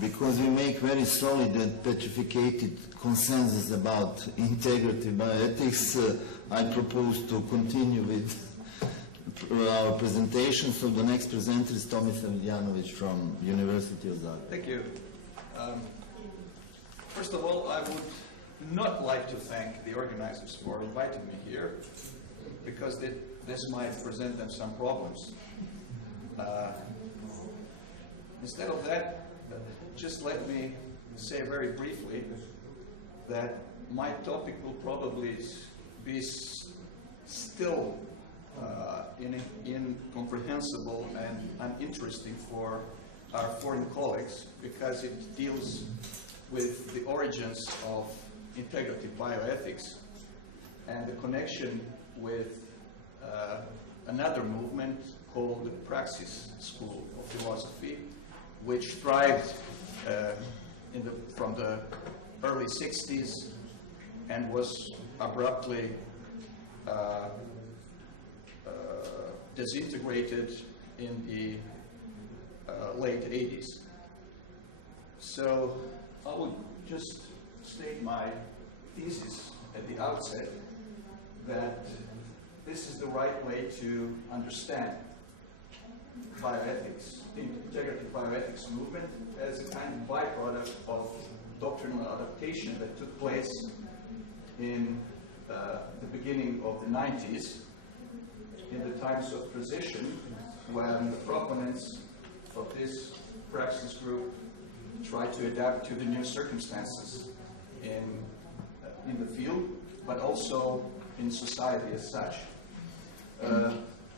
because we make very solid and petrified consensus about integrative bioethics, I propose to continue with our presentation. So the next presenter is Tomislav Janovic from University of Zagreb. Thank you. First of all, I would not like to thank the organizers for inviting me here, because this might present them some problems. Instead of that, just let me say very briefly that my topic will probably be still incomprehensible and uninteresting for our foreign colleagues, because it deals with the origins of integrative bioethics and the connection with another movement called the Praxis School of Philosophy, which thrived from the early 60s and was abruptly disintegrated in the late 80s. So I will just state my thesis at the outset that this is the right way to understand bioethics, the integrative bioethics movement, as a kind of byproduct of doctrinal adaptation that took place in the beginning of the 90s, in the times of transition, when the proponents of this praxis group tried to adapt to the new circumstances in the field, but also in society as such.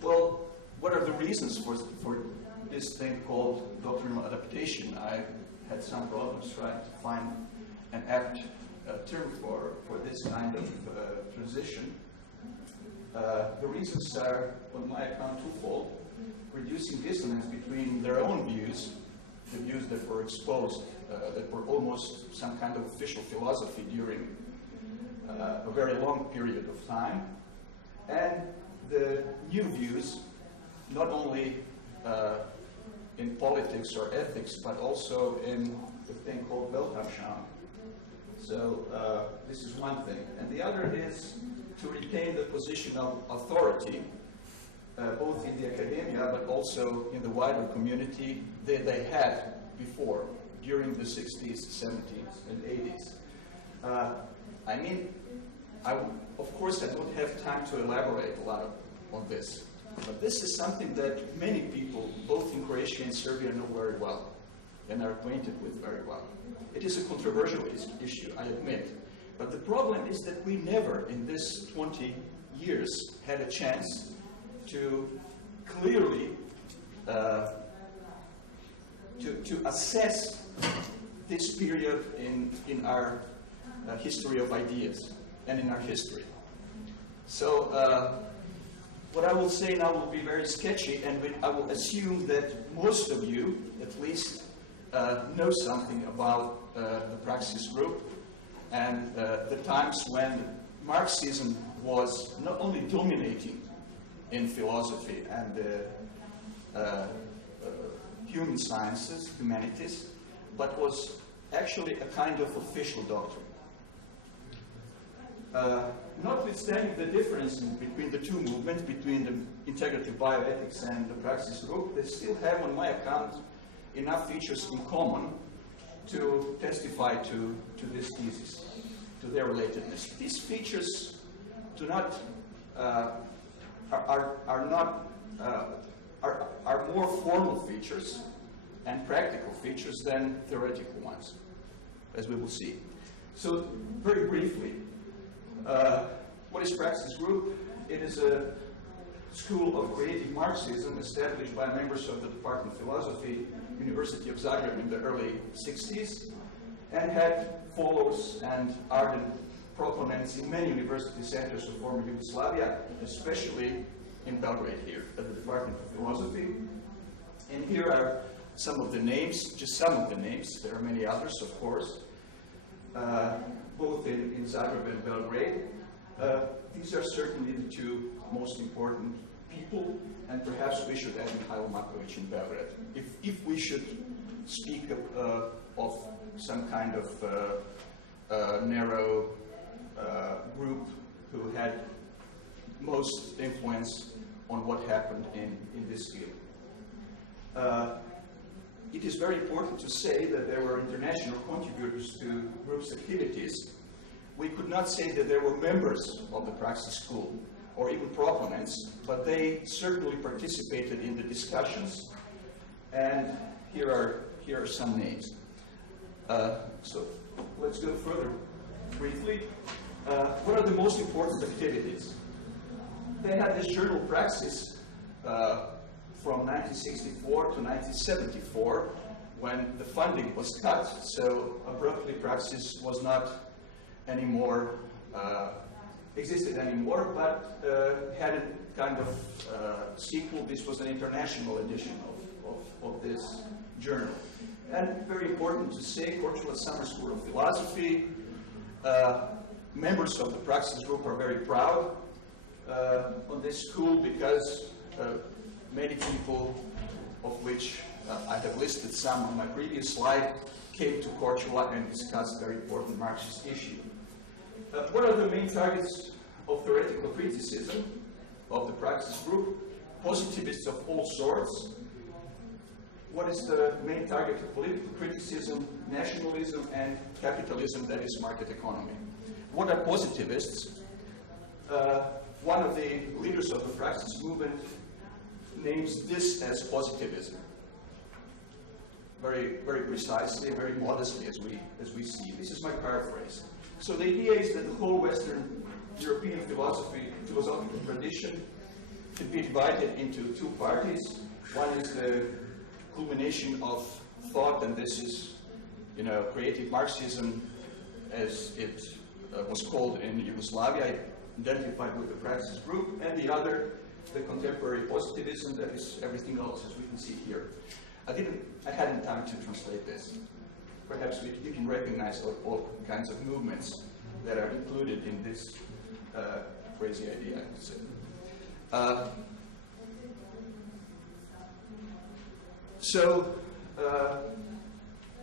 Well, what are the reasons for this thing called doctrinal adaptation? I had some problems trying to find an apt term for this kind of transition. The reasons are, on my account, twofold: reducing dissonance between their own views, the views that were exposed, that were almost some kind of official philosophy during a very long period of time, and the new views, not only in politics or ethics, but also in the thing called Weltanschauung. So this is one thing. And the other is to retain the position of authority, both in the academia, but also in the wider community that they had before, during the 60s, 70s, and 80s. I mean, of course, I don't have time to elaborate a lot on this. But this is something that many people, both in Croatia and Serbia, know very well and are acquainted with very well. It is a controversial issue, I admit. But the problem is that we never, in this 20 years, had a chance to clearly to assess this period in our history of ideas and in our history. So what I will say now will be very sketchy, and I will assume that most of you, at least, know something about the Praxis group and the times when Marxism was not only dominating in philosophy and human sciences, humanities, but was actually a kind of official doctrine. Notwithstanding the difference between the two movements, between the integrative bioethics and the Praxis group, they still have, on my account, enough features in common to testify to this thesis, to their relatedness. These features do not are more formal features and practical features than theoretical ones, as we will see. So, very briefly, what is Praxis Group? It is a school of creative Marxism established by members of the Department of Philosophy, University of Zagreb in the early 60s, and had followers and ardent proponents in many university centers of former Yugoslavia, especially in Belgrade here at the Department of Philosophy. And here are some of the names, just some of the names. There are many others, of course, both in Zagreb and Belgrade. These are certainly the two most important people, and perhaps we should add Mikhail Makovic in Belgrade, if we should speak of some kind of narrow group who had most influence on what happened in this field. It is very important to say that there were international contributors to group's activities. We could not say that there were members of the Praxis School or even proponents, but they certainly participated in the discussions, and here are some names. So let's go further briefly. What are the most important activities? They had this journal Praxis from 1964 to 1974, when the funding was cut, so abruptly Praxis was not anymore, existed anymore, but had a kind of sequel. This was an international edition of this journal. And very important to say, Cortula Summer School of Philosophy, members of the Praxis group are very proud on this school because many people, of which I have listed some on my previous slide, came to Cortula and discussed very important Marxist issue. What are the main targets of theoretical criticism of the Praxis group? Positivists of all sorts. What is the main target of political criticism? Nationalism and capitalism, that is market economy. What are positivists? One of the leaders of the Praxis movement names this as positivism. Very, very precisely, very modestly, as we see. This is my paraphrase. So the idea is that the whole Western European philosophical tradition could be divided into two parties. One is the culmination of thought, and this is, creative Marxism, as it was called in Yugoslavia, identified with the Praxis group, and the other, the contemporary positivism, that is everything else, as we can see here. I hadn't time to translate this. Perhaps you can recognize all kinds of movements that are included in this crazy idea, I would say.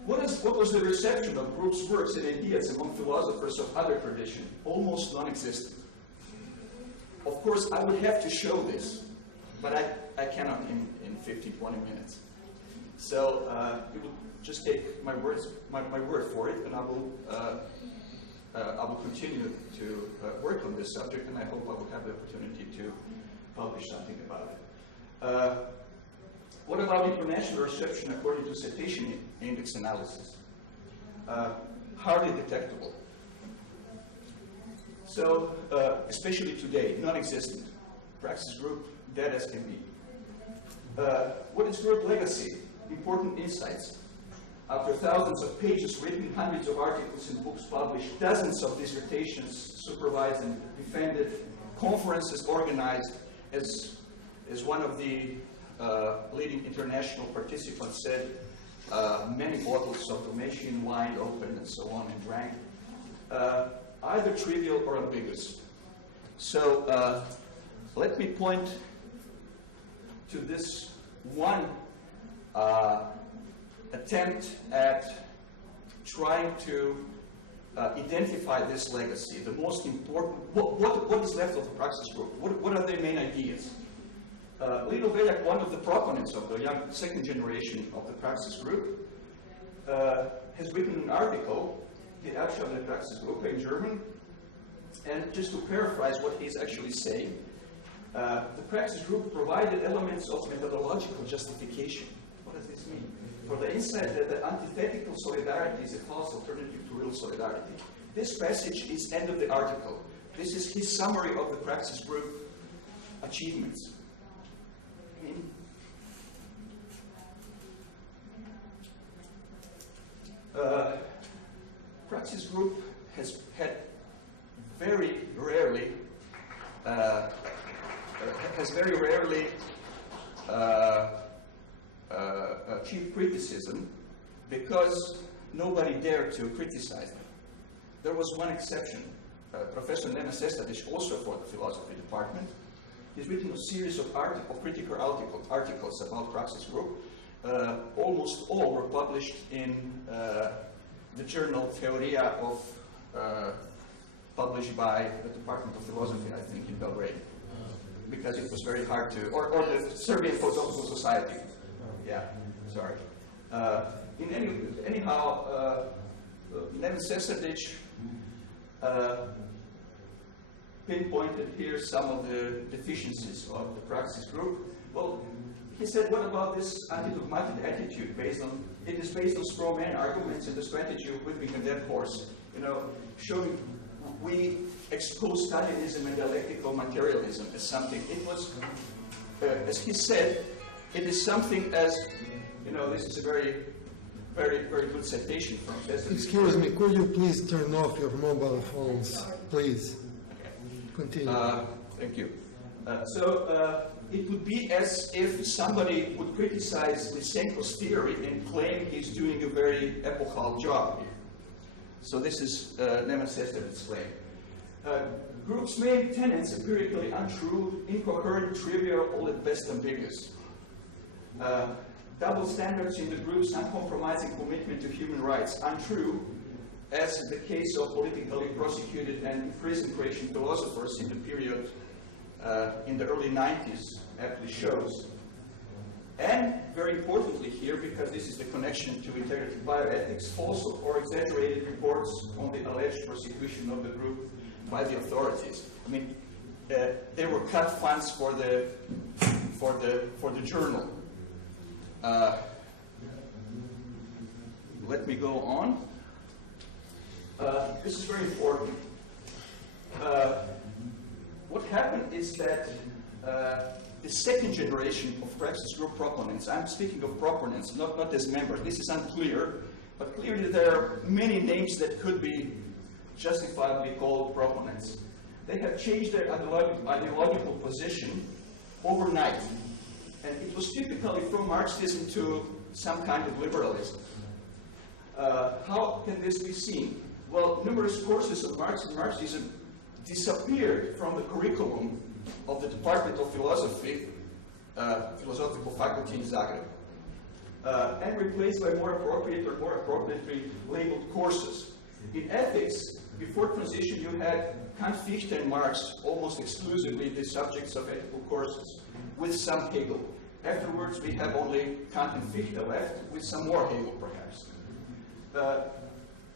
What was the reception of Group's works and ideas among philosophers of other tradition? Almost non-existent. Of course, I would have to show this, but I cannot in 15, 20 minutes. So you will just take my word for it, and I will continue to work on this subject, and I hope I will have the opportunity to publish something about it. What about international reception according to citation index analysis? Hardly detectable. So, especially today, non-existent. Praxis group, dead as can be. What is group legacy? Important insights. After thousands of pages written, hundreds of articles and books published, dozens of dissertations supervised and defended, conferences organized, as one of the leading international participants said, many bottles of Dalmatian wine opened and so on and drank, either trivial or ambiguous. So let me point to this one attempt at trying to identify this legacy, the most important, what is left of the Praxis group, what are their main ideas? Lino Veljak, one of the proponents of the young second generation of the Praxis group, has written an article, the Abschau der Praxis Group in German, and just to paraphrase what he's actually saying, the Praxis group provided elements of methodological justification. What does this mean? For the insight that the antithetical solidarity is a false alternative to real solidarity. This passage is end of the article. This is his summary of the Praxis group achievements. Praxis group has had very rarely achieved criticism because nobody dared to criticize them. There was one exception. Professor Nemes Estadic, also for the philosophy department, he's written a series of critical articles about Praxis group. almost all were published in the journal Theoria of, published by the Department of Philosophy, I think, in Belgrade, because it was very hard to, or the Serbian Philosophical Society. Yeah, sorry. Anyhow, Neven Sesadic pinpointed here some of the deficiencies of the Praxis group. Well, he said, what about this anti-dogmatic attitude it is based on straw man arguments and the strategy of whipping a dead horse, showing we expose Stalinism and dialectical materialism as something. It was, as he said, it is something as, this is a very, very, very good citation from Sesadic. Excuse me, could you please turn off your mobile phones, please? Continue. Thank you. It would be as if somebody would criticize Lysenko's theory and claim he's doing a very epochal job here. So this is Neven Sesavic's claim. Group's main tenets empirically untrue, incoherent, trivial, all at best ambiguous. Double standards in the group's uncompromising commitment to human rights untrue, as in the case of politically prosecuted and imprisoned Croatian philosophers in the period in the early 90s aptly shows. And very importantly here, because this is the connection to integrative bioethics, false or exaggerated reports on the alleged persecution of the group by the authorities. I mean, they were cut funds for the journal. Let me go on. This is very important. What happened is that the second generation of Praxis group proponents, I'm speaking of proponents, not as members, this is unclear, but clearly there are many names that could be justifiably called proponents. They have changed their ideological position overnight, and it was typically from Marxism to some kind of liberalism. How can this be seen? Well, numerous courses of Marxism disappeared from the curriculum of the Department of Philosophy, Philosophical Faculty in Zagreb, and replaced by more appropriate or more appropriately labeled courses. In ethics, before transition, you had Kant, Fichte, and Marx almost exclusively the subjects of ethical courses, with some Hegel. Afterwards, we have only Kant and Fichte left, with some more Hegel, perhaps.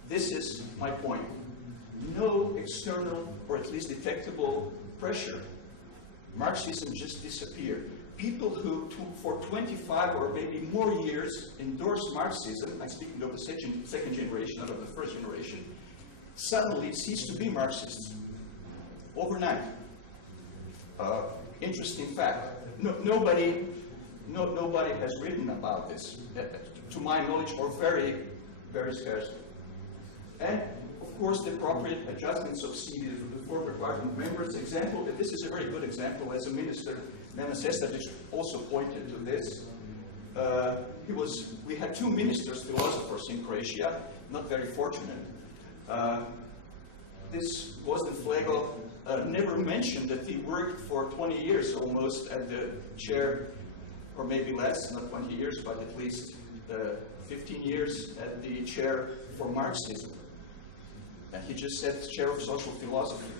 This is my point. No external, or at least detectable, pressure. Marxism just disappeared. People who, for 25 or maybe more years, endorsed Marxism, I'm speaking of the second generation, not of the first generation, suddenly ceased to be Marxists. Overnight. Interesting fact. Nobody has written about this, to my knowledge, or very, very scarcely. And, of course, the appropriate adjustments of CV to the four department members. Example, and this is a very good example, as a minister, Neven Sesadic also pointed to this. We had two ministers, philosophers in Croatia, not very fortunate. This Gvozden Flego never mentioned that he worked for 20 years almost at the chair, or maybe less, not 20 years, but at least 15 years at the chair for Marxism. And he just said chair of social philosophy.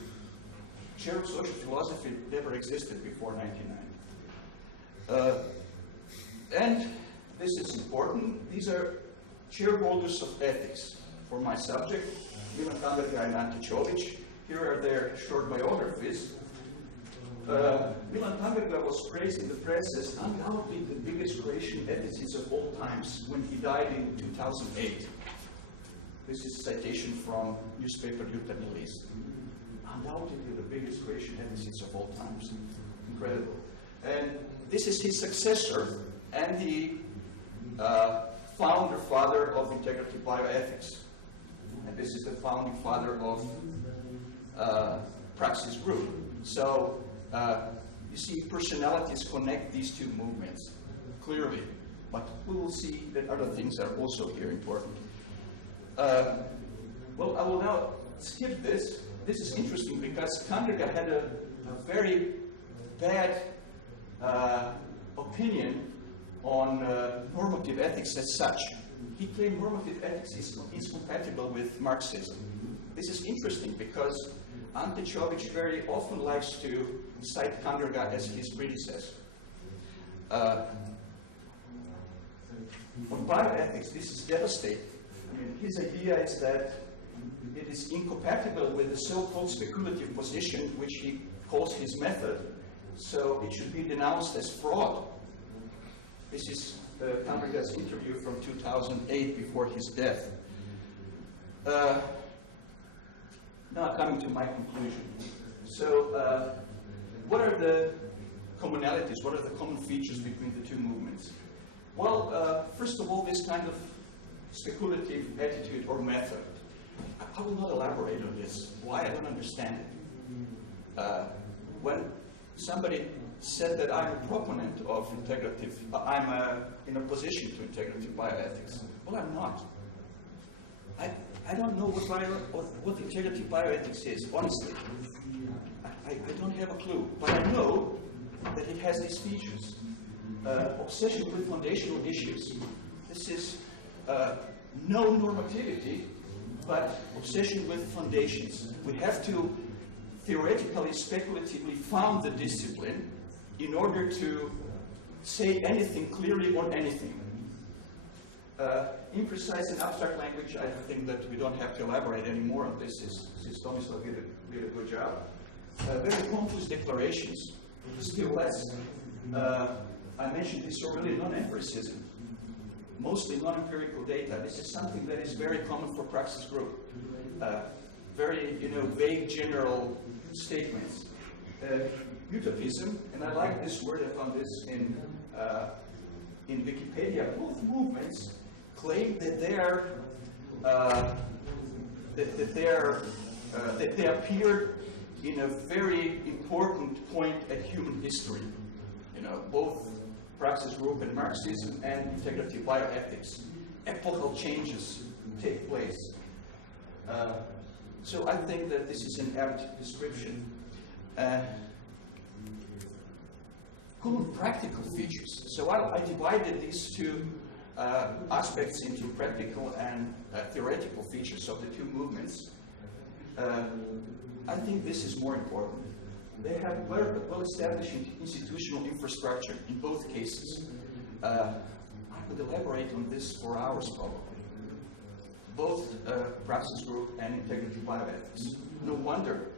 Chair of social philosophy never existed before 1990. And this is important. These are chairholders of ethics for my subject, Milan Tanberga and Ante Čović. Here are their short biographies. Milan Tanberga was praised in the press as undoubtedly the biggest Croatian ethicist of all times when he died in 2008. This is a citation from newspaper Jutarnji List. Undoubtedly the biggest Croatian ethicist of all times. Incredible. And this is his successor and the father of integrative bioethics. And this is the founding father of Praxis Group. So, you see, personalities connect these two movements clearly. But we will see that other things are also here important. Well, I will now skip this. This is interesting because Tanberga had a very bad opinion on normative ethics as such. He claimed normative ethics is compatible with Marxism. This is interesting because Ante Čović very often likes to cite Kanderga as his predecessor. On bioethics, this is devastating. I mean, his idea is that it is incompatible with the so-called speculative position, which he calls his method, so it should be denounced as fraud. This is Kanderga's interview from 2008 before his death. Now coming to my conclusion. So what are the commonalities, what are the common features between the two movements? Well, first of all, this kind of speculative attitude or method. I will not elaborate on this. Why? I don't understand it. When somebody said that I'm a proponent of integrative, I'm in opposition to integrative bioethics. Well, I'm not. I don't know what integrative bioethics is, honestly. I don't have a clue. But I know that it has these features. Obsession with foundational issues. This is no normativity, but obsession with foundations. We have to theoretically, speculatively found the discipline in order to say anything clearly on anything. Imprecise and abstract language, I think that we don't have to elaborate anymore on this, since Tomislav did a good job. Very confused declarations, still less. I mentioned this already, non-empiricism. Mostly non-empirical data. This is something that is very common for praxis group. Very, vague general statements. Utopism, and I like this word, I found this in Wikipedia. Both movements claim that they appeared in a very important point at human history. Both praxis group and Marxism and integrative bioethics. Epochal changes take place. So I think that this is an apt description. Common practical features. So I divided these two aspects into practical and theoretical features of the two movements. I think this is more important. They have well-established institutional infrastructure in both cases. I could elaborate on this for hours probably. Both praxis group and integrative bioethics. No wonder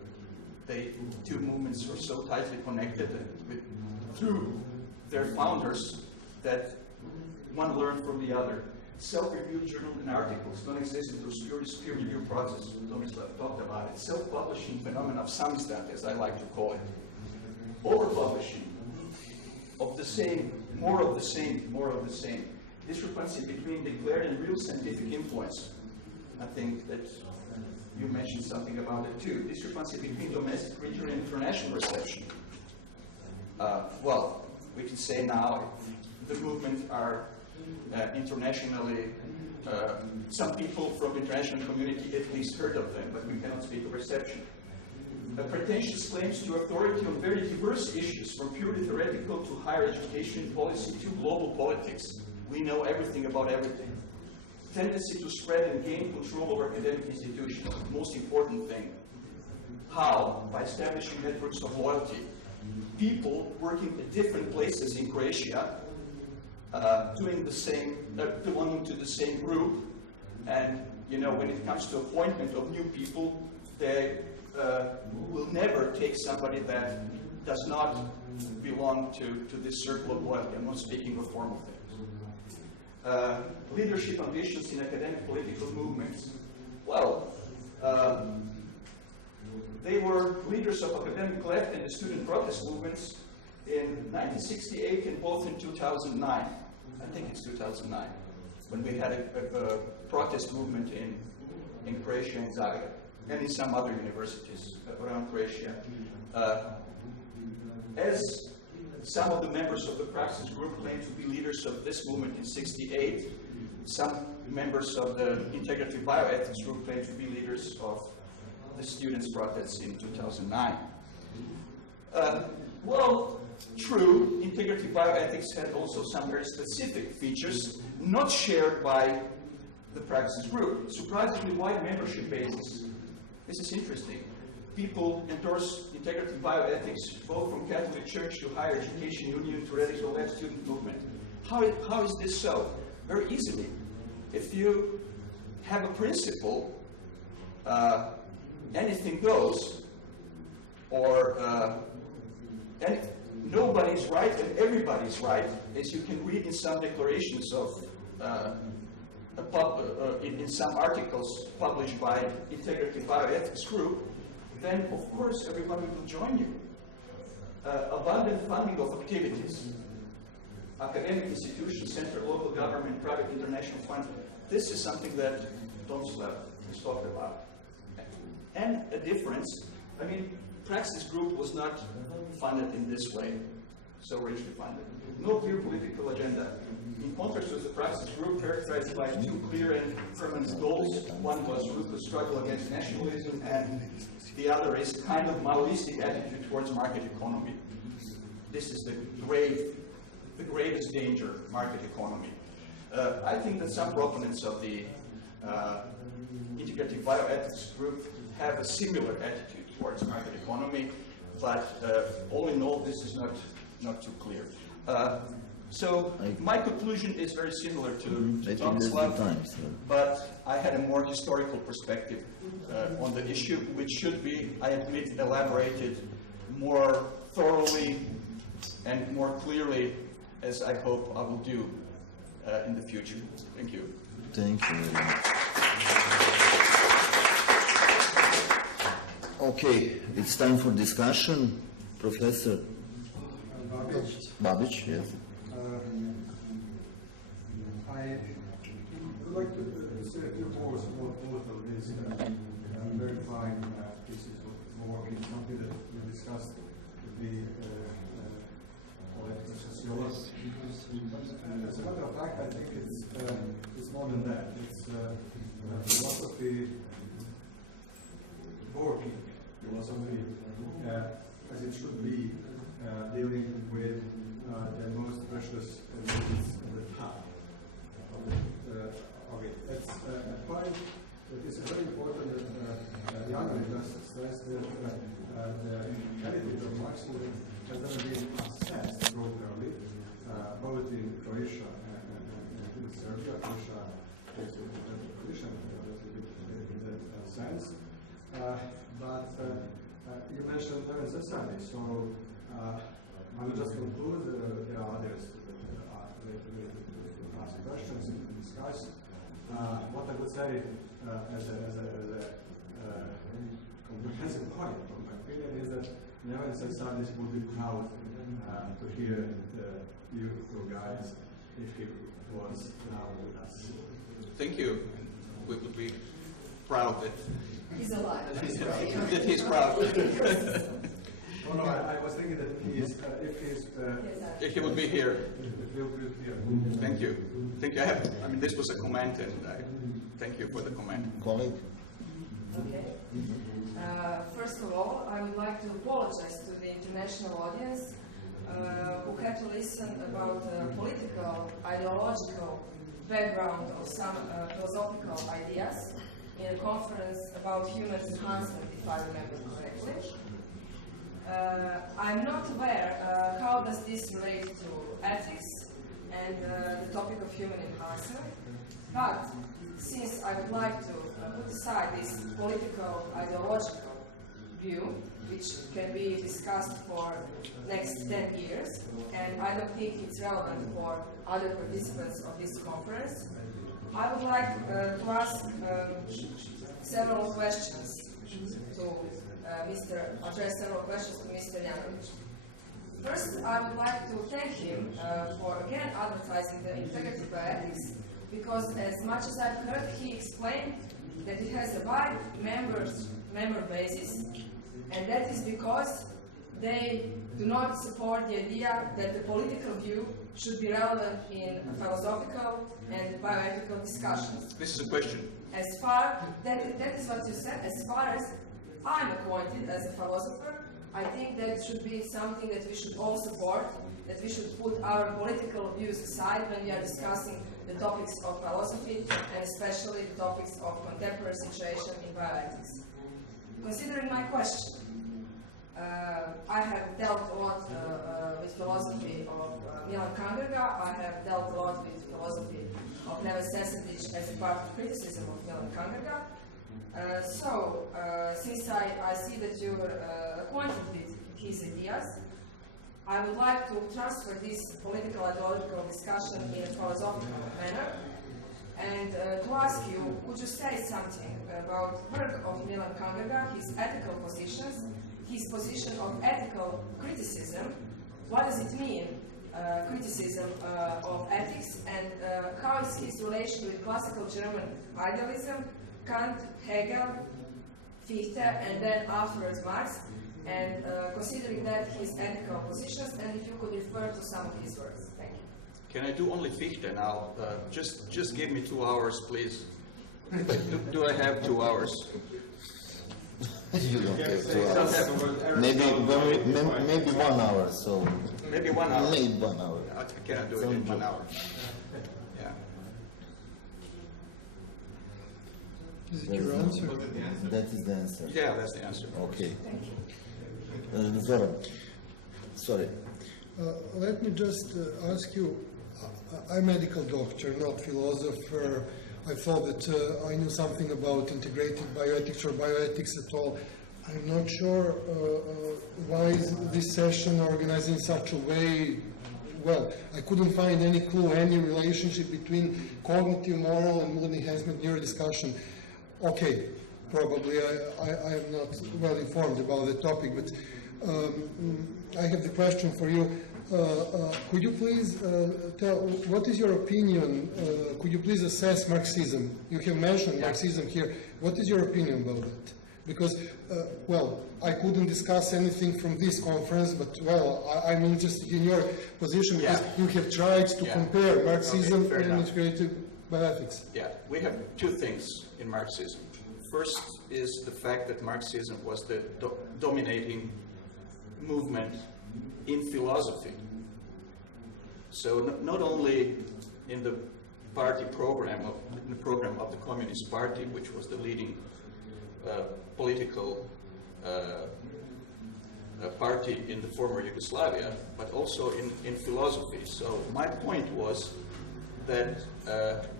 the two movements are so tightly connected through their founders that one learned from the other. Self-reviewed journal and articles don't exist in the peer review process. Tomislav talked about it. Self-publishing phenomenon of samizdat, as I like to call it. Over-publishing of the same, more of the same, more of the same. Discrepancy between declared and real scientific influence. I think that you mentioned something about it too. Discrepancy between domestic, regional, and international reception. Well, we can say now the movement are internationally, some people from the international community at least heard of them, but we cannot speak of reception. Pretentious claims to authority on very diverse issues, from purely theoretical to higher education policy to global politics. We know everything about everything. Tendency to spread and gain control over academic institutions, most important thing. How? By establishing networks of loyalty. People working at different places in Croatia, doing the same, belonging to the same group, and when it comes to appointment of new people, they will never take somebody that does not belong to this circle of loyalty. I'm not speaking of formal things. Leadership ambitions in academic political movements. Well, they were leaders of academic left and the student protest movements in 1968 and both in 2009. I think it's 2009, when we had a protest movement in Croatia and Zagreb, and in some other universities around Croatia. As some of the members of the praxis group claim to be leaders of this movement in '68, some members of the integrative bioethics group claim to be leaders of the students' protests in 2009. Well, true, in integrative bioethics had also some very specific features not shared by the practice group. Surprisingly wide membership basis. This is interesting. People endorse integrative bioethics both from Catholic Church to higher education union to radical left student movement. How is this so? Very easily. If you have a principle, anything goes, or nobody's right and everybody's right, as you can read in some declarations of in some articles published by Integrative Bioethics Group, then of course everybody will join you. Abundant funding of activities, academic institutions, central, local government, private international fund. This is something that Tomislav has talked about. And a difference, I mean, Praxis Group was not funded in this way, so richly funded. No clear political agenda. In contrast with the Praxis Group, characterized by two clear and permanent goals. One was ruthless struggle against nationalism, and the other is kind of Maoistic attitude towards market economy. This is the gravest danger, market economy. I think that some proponents of the Integrative Bioethics Group have a similar attitude towards market economy, but all in all, this is not too clear. So my conclusion is very similar to Tomislav, but I had a more historical perspective on the issue, which should be, I admit, elaborated more thoroughly and more clearly, as I hope I will do in the future. Thank you. Thank you very much. Okay, it's time for discussion. Professor Babic, yes. I would like to say a few words about both of these verifying pieces of work. It's something that we discussed with the political sociologists. As a matter of fact, I think it's more than that. It's philosophy, working philosophy, as it should be, dealing with the most precious needs of the time. Okay, that's a point that is very important that Janovic just stressed that the heritage of Marxism has never been assessed properly, both in Croatia and in Serbia. Croatia is a tradition in that sense. But you mentioned necessity, so I will just conclude. There are others that ask questions and discuss. What I would say as a comprehensive point from my opinion is that never societies would be proud to hear you two guys if he was now with us. Thank you. We would be proud that he's alive. That he's proud. Oh, no, I was thinking that If he would be here. If he would be here. Thank you. Thank you. I mean, this was a comment, and I thank you for the comment. Colleague? Okay. First of all, I would like to apologize to the international audience who had to listen about the political, ideological background of some philosophical ideas in a conference about human enhancement, if I remember correctly. I'm not aware how does this relate to ethics and the topic of human enhancement, but since I would like to put aside this political, ideological view, which can be discussed for next 10 years, and I don't think it's relevant for other participants of this conference, I would like to ask several questions to address several questions to Mr. Janovic. First, I would like to thank him for again advertising the Integrative Bioethics, because as much as I've heard, he explained that it has a wide member basis, and that is because they do not support the idea that the political view should be relevant in philosophical and bioethical discussions. This is a question. As far, that is what you said, as far as I'm acquainted as a philosopher, I think that should be something that we should all support, that we should put our political views aside when we are discussing the topics of philosophy, and especially the topics of contemporary situation in bioethics. Considering my question, I have dealt a lot with philosophy of Milan Kundera. I have dealt a lot with philosophy of Neves Sesedic as a part of criticism of Milan Kundera. Since I see that you are acquainted with his ideas, I would like to transfer this political ideological discussion in a philosophical manner and to ask you, could you say something about work of Milan Kundera, his ethical positions, his position of ethical criticism? What does it mean, criticism of ethics, and how is his relation with classical German idealism, Kant, Hegel, Fichte, and then afterwards Marx, and considering that his ethical positions, and if you could refer to some of his works. Thank you. Can I do only Fichte now? Just give me 2 hours, please. Do I have 2 hours? You don't have 2 hours. Maybe 1 hour. So Maybe 1 hour. maybe 1 hour. I cannot do it in 1 hour. Yeah. Is it your answer? That is the answer. Yeah, that's the answer. Okay. Zoran, sorry. Let me just ask you, I'm a medical doctor, not philosopher. I thought that I knew something about integrated bioethics or bioethics at all. I'm not sure why is this session organized in such a way. Well, I couldn't find any clue, any relationship between cognitive, moral, and mood enhancement in your discussion. Okay, probably I am not well informed about the topic, but I have the question for you. Could you please tell, what is your opinion, could you please assess Marxism? You have mentioned Marxism here. What is your opinion about that? Because, well, I couldn't discuss anything from this conference, but, well, I'm interested in your position because you have tried to compare Marxism and integrated bioethics. Yeah, we have 2 things in Marxism. First is the fact that Marxism was the dominating movement in philosophy. So not only in the party program, in the program of the Communist Party, which was the leading political party in the former Yugoslavia, but also in philosophy. So my point was that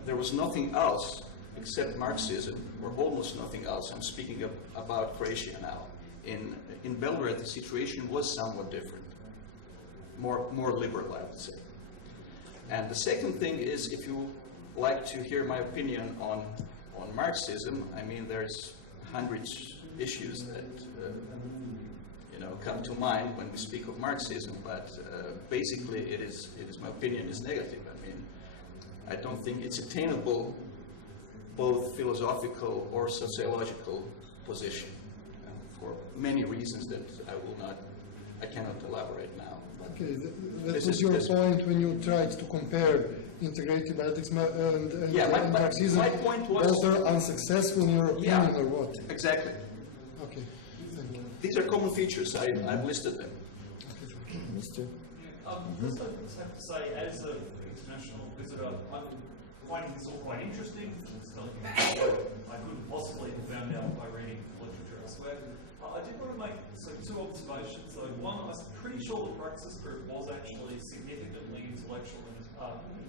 there was nothing else except Marxism, or almost nothing else. I'm speaking about Croatia now. In Belgrade, the situation was somewhat different, more liberal, I would say. And the second thing is, if you like to hear my opinion on Marxism, I mean, there's hundreds issues that come to mind when we speak of Marxism, but basically it is my opinion is negative. I mean, I don't think it's attainable, both philosophical or sociological position, for many reasons that I cannot elaborate now. Okay, that was your point when you tried to compare integrated bioethics and Marxism. My point was... Both are unsuccessful in your opinion, or what? Exactly. Okay, thank you. These are common features. I've listed them. Mr. First, I just have to say, as an international visitor, I'm finding this all quite interesting. It's something I couldn't possibly have found out by reading literature elsewhere. I did want to make 2 observations. So one, I'm pretty sure the Praxis Group was actually significantly intellectual and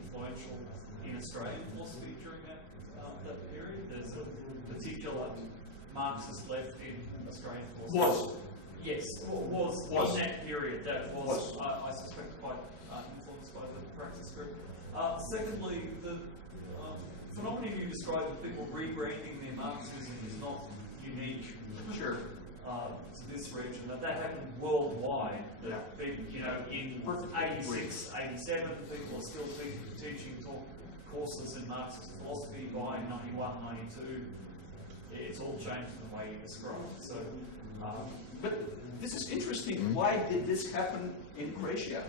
influential in Australian philosophy during that period. There's a particular Marxist left in Australian philosophy. Yes, was in that period. That was. I suspect, quite influenced by the Praxis Group. Secondly, the phenomenon you described of people rebranding their Marxism is not unique. Sure. To this region, that happened worldwide. That people, in 86, 87, people are still teaching courses in Marxist philosophy. By 91, 92, it's all changed in the way you describe it. So, but this is interesting. Why did this happen in Croatia?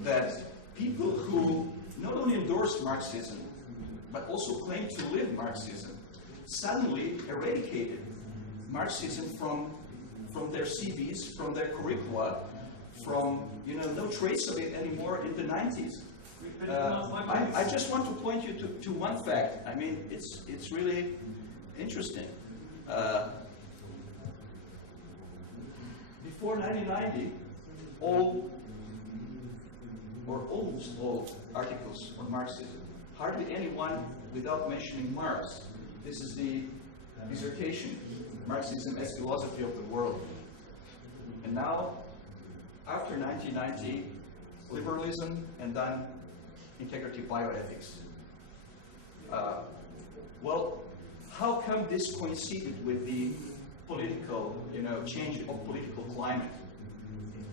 That people who not only endorsed Marxism, but also claimed to live Marxism, suddenly eradicated Marxism from from their CVs, from their curricula, from, no trace of it anymore in the 90s. I just want to point you to one fact. I mean, it's really interesting. Before 1990, all or almost all articles on Marxism, hardly anyone without mentioning Marx. This is the dissertation, Marxism as Philosophy of the World. And now, after 1990, liberalism and then integrative bioethics. Well, how come this coincided with the political, change of political climate?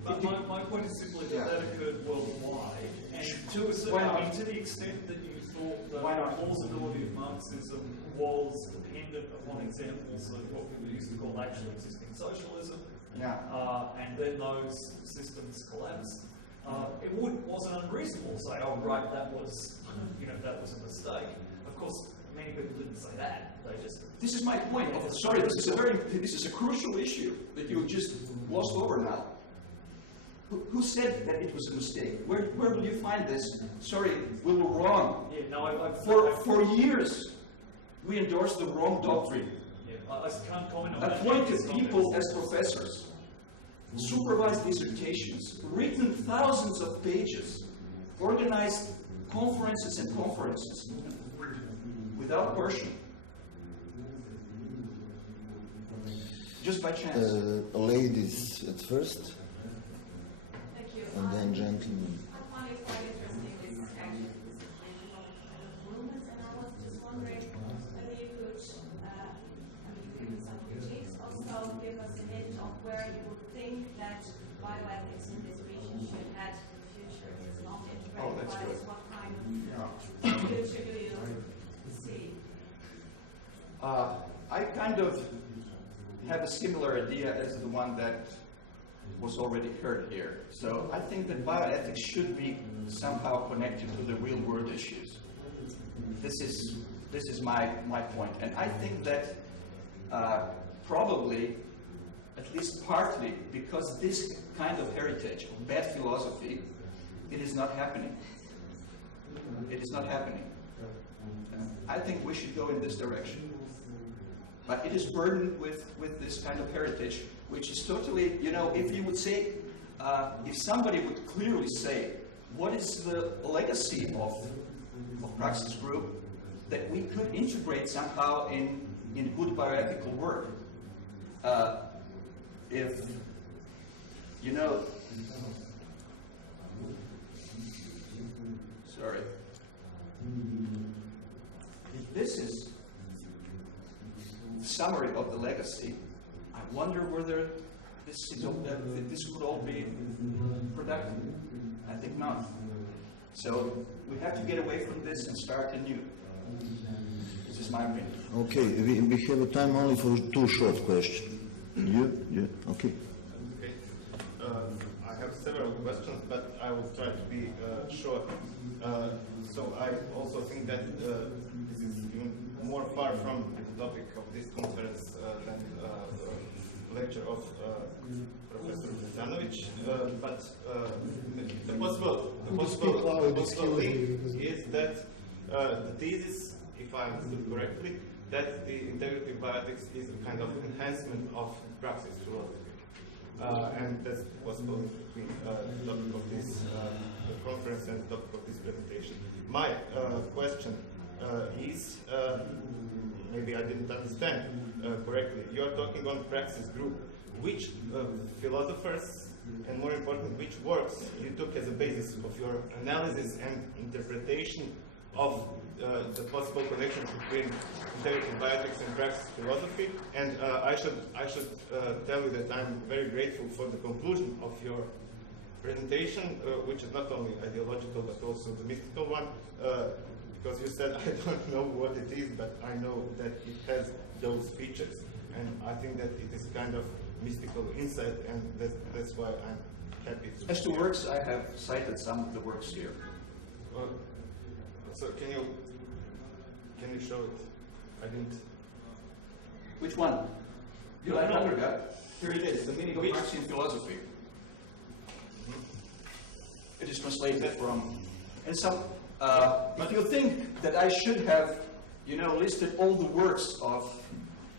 But my point is simply that that occurred worldwide, and to a certain, I mean, to the extent that you thought that the plausibility of Marxism was dependent upon examples of what we used to call actually existing socialism, and then those systems collapsed, it wasn't unreasonable to say, oh right, that was, that was a mistake. Of course, many people didn't say that. They just. This is my point. Sorry, this is a crucial issue that you just glossed over now. Who said that it was a mistake? Where will you find this? Sorry, we were wrong. Yeah, no, for years, we endorsed the wrong doctrine. Yeah, I can't comment on that. Appointed people as professors, supervised dissertations, written thousands of pages, organized conferences and conferences without question. Just by chance. Ladies at first. And then gentlemen. I find it quite interesting, this action, this situation of movements, and I was just wondering whether you could, give us some critiques, also give us a hint of where you would think that bioethics in this region should head in the future. It's not integrated by this, what kind of future do you see? I kind of have a similar idea as the one that was already heard here. So I think that bioethics should be somehow connected to the real world issues. This is my point. And I think that probably, at least partly, because this kind of heritage of bad philosophy, it is not happening. It is not happening. I think we should go in this direction. But it is burdened with this kind of heritage, which is totally, if you would say, if somebody would clearly say, what is the legacy of Praxis Group that we could integrate somehow in good bioethical work? If, sorry, if this is the summary of the legacy, I wonder whether this would all be productive. I think not. So we have to get away from this and start anew. This is my opinion. Okay, we have time only for two short questions. You? Okay. Okay. I have several questions, but I will try to be short. So I also think that this is even more far from the topic of this conference than the lecture of Professor Janovic. But the possible link is that the thesis, if I understood correctly, that the integrative bioethics is a kind of enhancement of praxis philosophy. And that's possible between the topic of this conference and the topic of this presentation. My question is, maybe I didn't understand correctly. You're talking on Praxis Group. Which philosophers, and more important, which works you took as a basis of your analysis and interpretation of the possible connection between integrative bioethics and praxis philosophy? And I should tell you that I'm very grateful for the conclusion of your presentation, which is not only ideological but also the mystical one, because you said I don't know what it is, but I know that it has those features, and I think that it is kind of mystical insight, and that's why I'm happy to. As to works, I have cited some of the works here. So can you show it? I didn't. Which one? You like Undergut? Here it is, the meaning of Marxian philosophy. It is translated from, and some, if you think that I should have, listed all the works of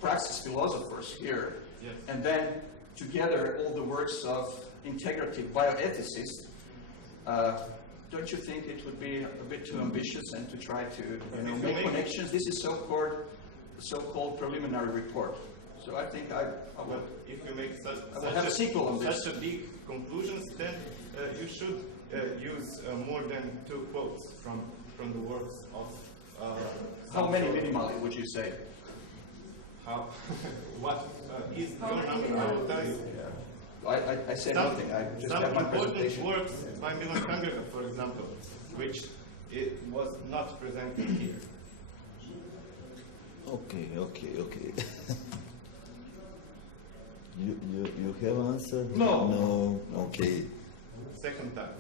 praxis philosophers here, Yes. and then together all the works of integrative bioethicists, don't you think it would be a bit too ambitious and to try to make connections? This is so-called preliminary report. So I think I will. If you make such have a sequel on this. such a big conclusions, then you should use more than 2 quotes from the works of. How many minimally would you say? How? What is your number? I will tell you. I say nothing. I just some have my important presentation. works by Milan Kundera, for example, which it was not presented here. Okay. You have answer? No. No. Okay. Second time.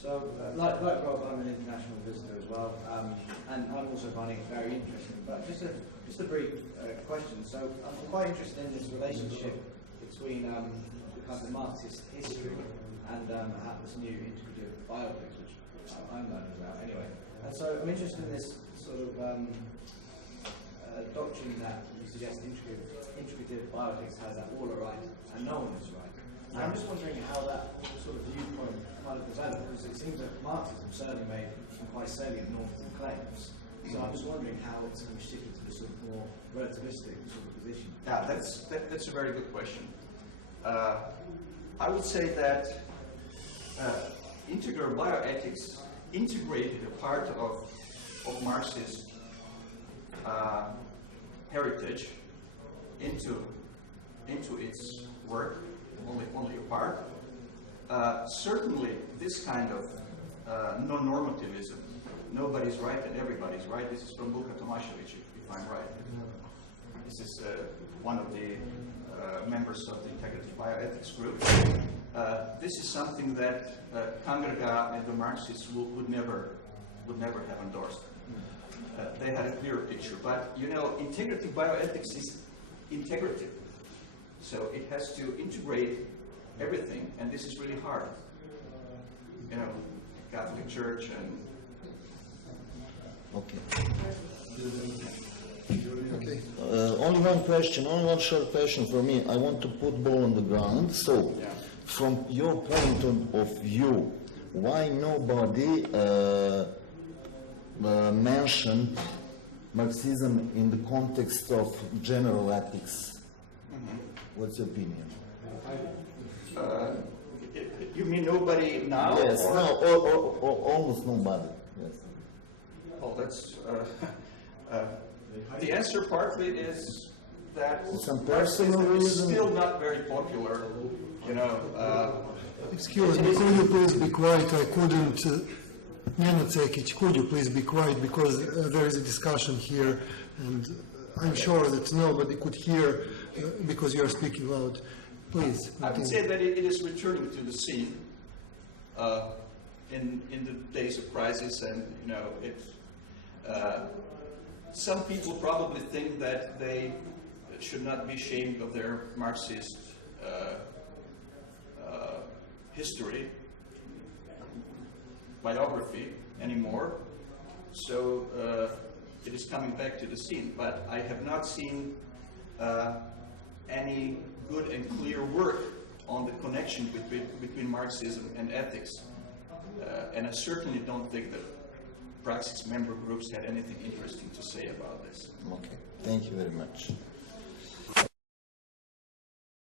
So, like Rob, I'm an international visitor as well, and I'm also finding it very interesting. But just a brief question. So, I'm quite interested in this relationship between the kind of Marxist history and this new integrative bioethics, which I'm learning about anyway. And so, I'm interested in this sort of doctrine that you suggest integrative bioethics has that all are right and no one is right. And I'm just wondering how that sort of viewpoint kind of developed, because it seems that Marxism certainly made some quite salient normative claims. So I'm just wondering how it's kind of shifted to this sort of more relativistic sort of position. Yeah, that's a very good question. I would say that integral bioethics integrated a part of Marxist heritage into its work, only a part. Certainly, this kind of non-normativism, nobody's right and everybody's right. This is from Luka Tomislav, if I'm right. This is one of the members of the Integrative Bioethics group. This is something that Kundera and the Marxists would never have endorsed. They had a clearer picture. But, integrative bioethics is integrative. So it has to integrate everything, and this is really hard. Catholic Church and... Okay. Okay. Only one short question for me. I want to put ball on the ground. So, Yeah. from your point of view, why nobody mentioned Marxism in the context of general ethics? What's your opinion? You mean nobody now? Yes, or- no, or almost nobody. Yes. Well, that's... the answer partly is that Some personal Marxism is reason? still not very popular. Excuse me, could you please be quiet? I couldn't. Nena Cekic, could you please be quiet, because there is a discussion here, and I'm sure that nobody could hear because you are speaking loud. Please. I would say that it is returning to the scene in the days of crisis, and some people probably think that they should not be ashamed of their Marxist history, biography anymore. So it is coming back to the scene, but I have not seen any good and clear work on the connection between Marxism and ethics. And I certainly don't think that Praxis member groups had anything interesting to say about this. Okay. Thank you very much.